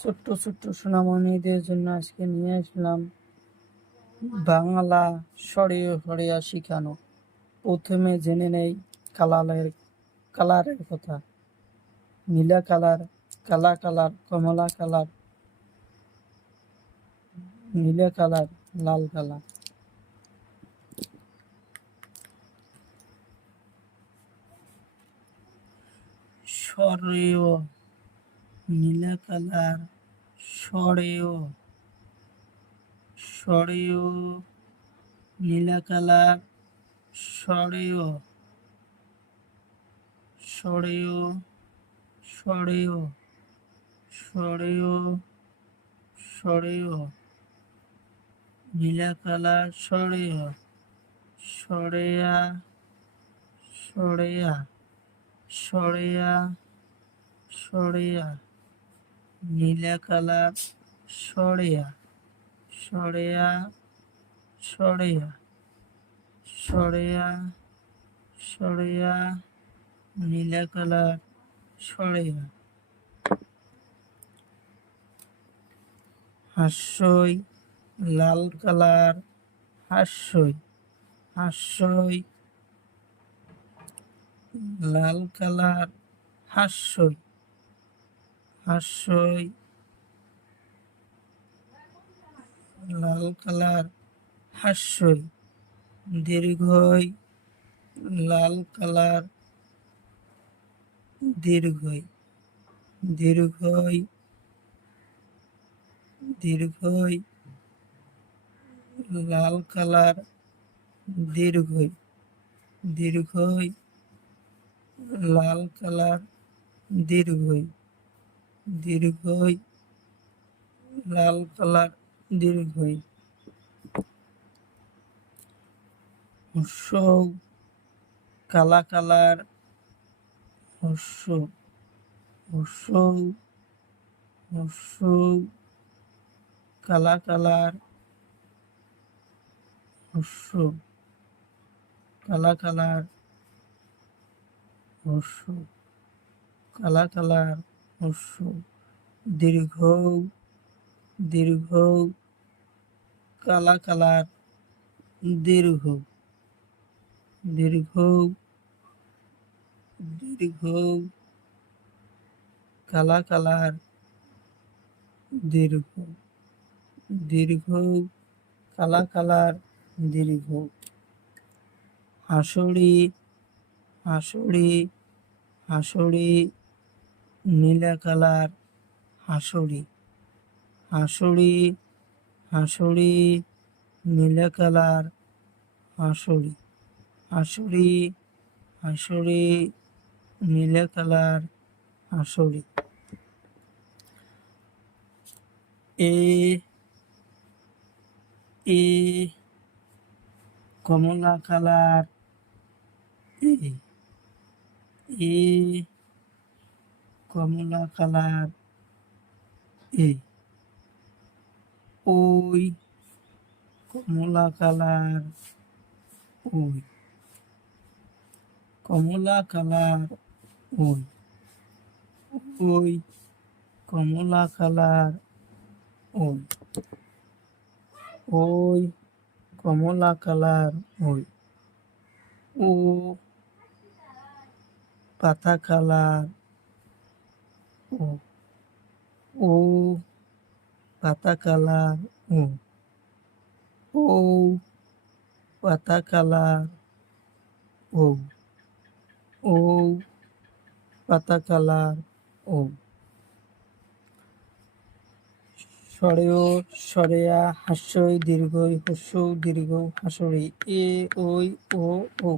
ছোট্ট ছোট্ট সোনামণিদের জন্য আজকে নিয়ে আসলাম বাংলা সরিয়ে সরিয়া শিখানো। প্রথমে জেনে নেই কালারের কথা। নীলা কালার, কালা কালার, কমলা কালার, নীলা কালার, লাল কালার। সরেয় নীলা কালার, সরেয় সরেয় নীলা কালার, সরেয় সরেয় সরেয় সরেয় সরেয় নীলা কালার, সরেয় সরেয়া সরেয়া সরেয়া সরেয়া নীলা কালার, সরেয়া সরেয়া সরেয়া সরেয়া সরেয়া নীলা কালার, সরেয়া। হাস্যই লাল কালার, হাস্যই হাস্যই লাল কালার, হাস্যই হাস্যই লাল কালার, হাস্যই। দীর্ঘই লাল কালার, দীর্ঘই দীর্ঘই দীর্ঘই লাল কালার, দীর্ঘই দীর্ঘই লাল কালার, দীর্ঘই দীর্ঘই লাল কালার, দীর্ঘই। হর্ষ কালা কালার, হর্ষ হর্ষ হর্ষ কালা কালার, হর্ষ কালা কালার, হর্ষ কালা কালার, হর্ষ। দীর্ঘ দীর্ঘ কালা কালার, দীর্ঘ দীর্ঘ দীর্ঘ কালা কালার, দীর্ঘ দীর্ঘ কালা কালার, দীর্ঘ। হাসুড়ি হাসুড়ি হাসুড়ি নীলা কালার, হাসুড়ি হাসুড়ি হাসুড়ি নীলা কালার, হাসুড়ি হাসুড়ি হাসুড়ি নীলা কালার, হাসুড়ি। এ এ কমলা কালার, এ কমলা কালার, ওই কমলা কালার, ওই কমলা কালার, ওই ওই কমলা কালার, ওই ওই কমলা কালার, ওই ও পাতা কালার, ও ও পাতা কালার, ও পাতা কালার, ও ও পাতা কালার, ও। সরেয় সরেয়া হাস্যই দীর্ঘই হস্য দীর্ঘ হাসুড়ি এ ওই ও ও।